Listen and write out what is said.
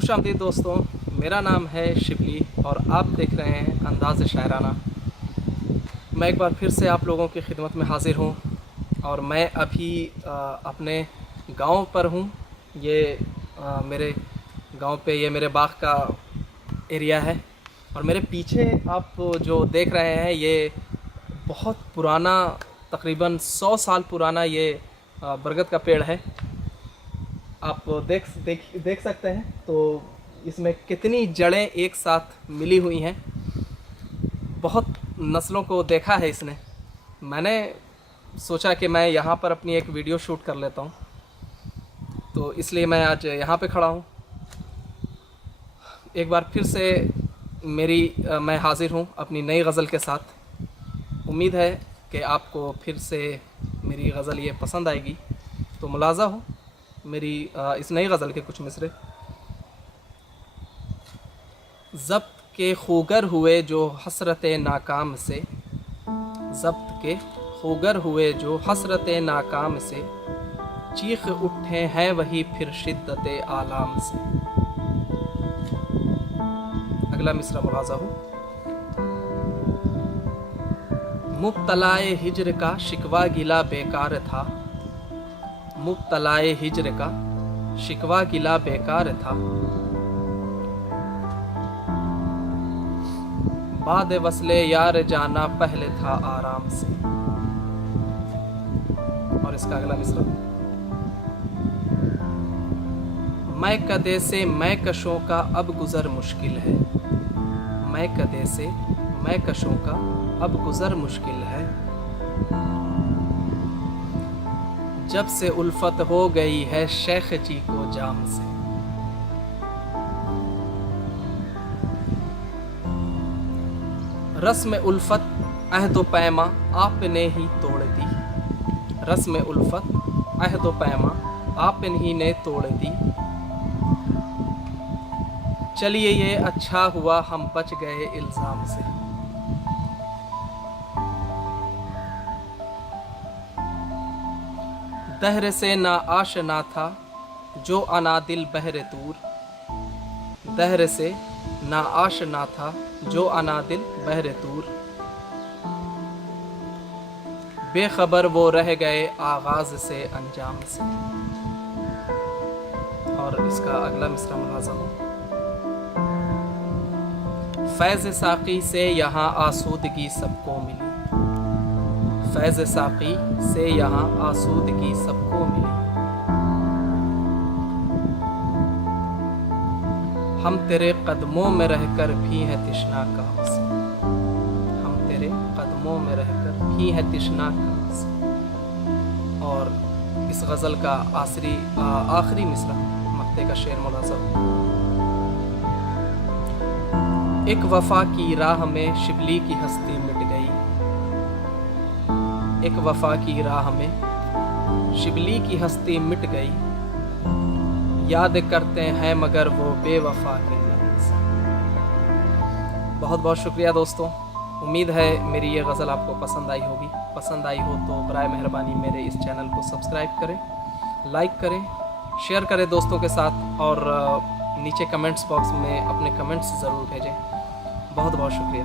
खुशामदीद दोस्तों, मेरा नाम है शिबली और आप देख रहे हैं अंदाज़ शायराना। मैं एक बार फिर से आप लोगों की खिदमत में हाज़िर हूँ और मैं अभी अपने गांव पर हूँ। ये मेरे गांव पे ये मेरे बाग का एरिया है और मेरे पीछे आप जो देख रहे हैं ये बहुत पुराना, तकरीबन 100 साल पुराना ये बरगद का पेड़ है। आप देख सकते हैं तो इसमें कितनी जड़ें एक साथ मिली हुई हैं। बहुत नस्लों को देखा है इसने। मैंने सोचा कि मैं यहाँ पर अपनी एक वीडियो शूट कर लेता हूँ, तो इसलिए मैं आज यहाँ पे खड़ा हूँ। एक बार फिर से मैं हाज़िर हूँ अपनी नई गज़ल के साथ। उम्मीद है कि आपको फिर से मेरी गज़ल ये पसंद आएगी, तो मुलाज़ा हो मेरी इस नई गज़ल के कुछ मिसरे। ज़ब्त के खूगर हुए जो हसरत नाकाम से, ज़ब्त के खूगर हुए जो हसरत नाकाम से, चीख उठे हैं वही फिर शिद्दत आलाम से। अगला मिसरा मुलाज़ा हो। मुब्तलाए हिज्र का शिकवा गिला बेकार था, मुब्तलाए हिज्र का शिकवा गिला बेकार था, बाद वस्ले यार जाना पहले था आराम से। और इसका अगला मिसरा। मैं कदे से मैं कशों का अब गुजर मुश्किल है, मैं कदे से मैं कशों का अब गुजर मुश्किल है, जब से उल्फत हो गई है शेख जी को जाम से। रस्म उल्फत अहदो पैमा आपने ही तोड़ दी, रस्म उल्फत अहदो पैमा आपने ही ने तोड़ दी, चलिए ये अच्छा हुआ हम बच गए इल्ज़ाम से। दहर से ना आशना था जो अनादिल बहरे दूर, दहर से ना आशना था जो अनादिल बहरे दूर, बेखबर वो रह गए आगाज से अंजाम से। और इसका अगला मिसरा मुलाज़ा हो। फैज़ साक़ी से यहाँ आसूदगी सबको मिली, फैज़ साक़ी से यहाँ आसूदगी सबको मिली, हम तेरे कदमों में रहकर भी हैं तिश्ना काम से, हम तेरे कदमों में रहकर भी हैं तिश्ना काम से। और इस गज़ल का आखिरी मिसरा मक्ते का शेर मुलाज़ा। एक वफ़ा की राह में शिबली की हस्ती मिट गई, एक वफ़ा की राह में शिबली की हस्ती मिट गई, याद करते हैं मगर वो बेवफा के नाम से। बहुत बहुत शुक्रिया दोस्तों। उम्मीद है मेरी ये गज़ल आपको पसंद आई होगी। पसंद आई हो तो बराए मेहरबानी मेरे इस चैनल को सब्सक्राइब करें, लाइक करें, शेयर करें दोस्तों के साथ और नीचे कमेंट्स बॉक्स में अपने कमेंट्स ज़रूर भेजें। बहुत बहुत शुक्रिया।